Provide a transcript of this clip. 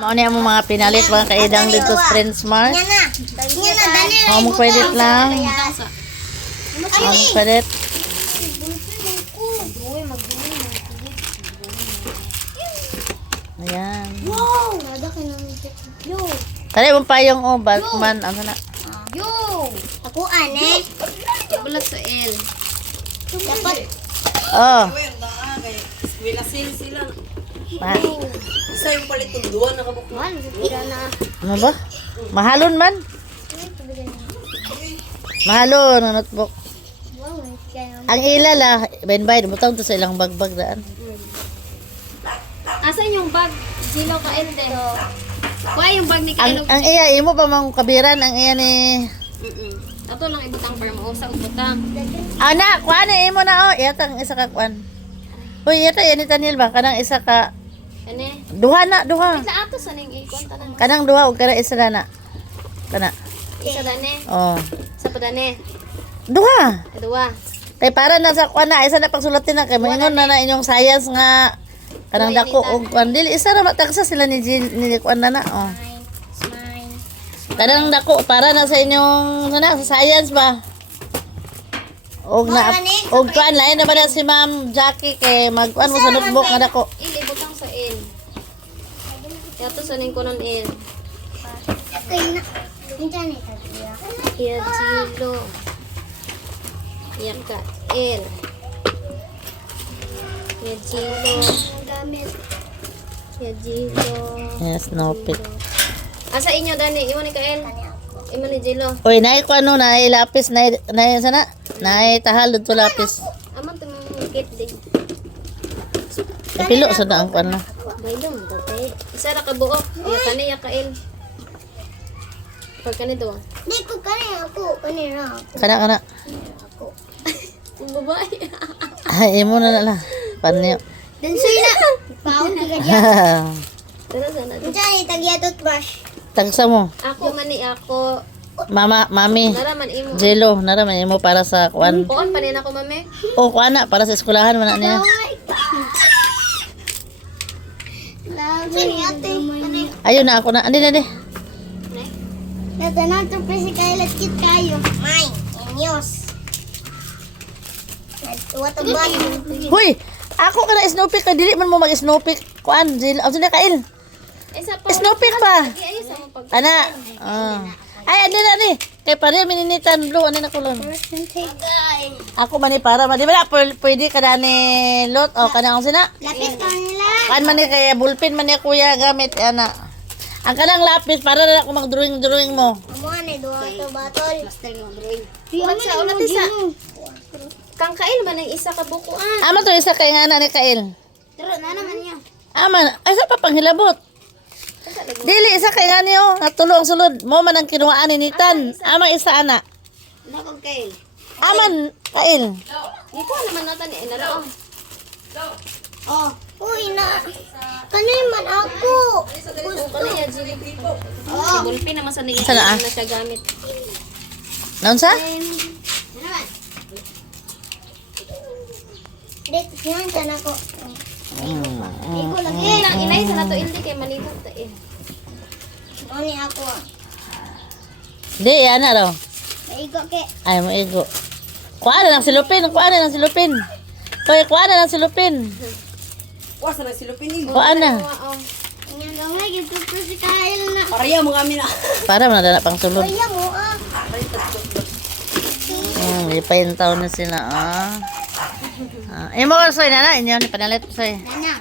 Mao ni mo mga pinalit mga kaidang dito sa Friendsmart. Yan na. Yan na, dali. Mo pwede lang. Mo pwede. Ayan. Wow! Nada ka nang yo. Tari mo pa yung Batman. Ano na? Yo! Ako ane. Bulat sa L. Dapat. Oh. Wilasing sila. Ma. Isa yung palit ng duwan nakabukman. Man, sila na. Ano ba? Mahalon man. Mahalon ang notebook. Wow, kaya Ang ilala, bayn-bayn, butang to sa ilang bagbag daan. Asan yung bag? Zilo ka ende. Kuha yung bag ni Kailog. Ang iya, imo pa mang kabiran, ang iya ni... Ato lang ibutang para mausa og butang. Ana, kuha na imo na oh. Iyatang isa ka kuan. Uy, iyata yan ni Daniel ba? Kanang isa ka... Ane. Duha na, duha. Sa ato sa ning ikon tanan. Kanang duha o kanang isa na. Kana. Isa dane. Oh. Sa padane. Duha. Kedua. Kay para na sa kuan na, isa na pagsulatin na. Kay maingon na inyong science nga... Kanang dako o kuan. Dili, isa na matagsa sila ni kuan na na. Oh. mine. Kanang dako, para na sa inyong sana, sa science ba? Og na og kuan lain na ba na si Ma'am Jackie kay magkuan mo sa notebook nga dako. Il ibutang sa L. Yato sa ning kunon L. Okay na. Minsan ni Tatia. Iya zilo. Yan ka L. Iya zilo. Gamit. Iya zilo. Yes, no pick. Asa inyo dani? Imo ni Kael? Imo ni Zilo. Oy, naay kuan no, naay lapis, naay sana. Naay tahal dito lapis. Aman to mga kit din. Pilo sa daang kuan na. Bailong dati. Isa ra ka buok. Iya kani ya Kael. Pag kanito. Di ko kanina ako. Kanina ako. Kana. Ang babae. Ay, imo na la. Panyo. Dan sila. Paon ka dyan. Tara sana. Minsan ni Tagia toothbrush. Tagsa mo. Ako man ni ako. Mami. Nara man imo. Jello, nara man imo para sa kuan. Poon pa rin ako mame. O kuan na para sa eskwelahan man na niya. Sini ate. Ayun na ako na. Andi na di. Nata na ito pa si Kyle at kit kayo. Mine. Inyos. What a bad. Hoy, ako kana Snoopy ka dili man mo mag Snoopy. Kuan, Jello. Ano na kail? Isa pa. Snoopy pa. Ay sa mo pag. Ana. Ay, andi na ni. Kay pare mininitan blue ani na kulon. Agay. Ako man ni para man di ba pwede ka na ni lot o kanang sina. Lapis ka nila. Kan man ni kay bullpen man ni kuya gamit ana. Ang kanang lapis para na ako mag-drawing mo. Amo ni duha to batol. Master ng drawing. Sa ulat isa. Kang Kael man ang isa ka bukuan. Ama to isa kay ngana ni Kail. Pero na naman niya. Aman, ay sa pa panghilabot. Dili isa kay ngani oh, natulong sulod. Mo man ang kinuhaan ni Nitan. Amang isa ana. Nakog Kael. Aman Kail. Dito naman natin eh naro. Oh. Uy na. Kanay man ako. Kani ya Jili. Oh. Bulpin naman sa niging Sana, ah? na siya gamit. Naunsa? Naman. Dito yan sana ko. Iko lagi. Inay sa nato hindi kay malibot ta eh. Ani ako. Di ana raw. Iko ke. Ay mo ego. Kuha na lang silupin, kuha na lang silupin. Toy, kuha na lang silupin. Wasa na silupin ni. Kuha na. Yan lang lagi ito po si Kyle na. Pareha mo kami na. Para man na pang sulod. Kaya mo ah. Ipaintaw na sila ah. Imo soy na na inyo ni panalit soy. Nana.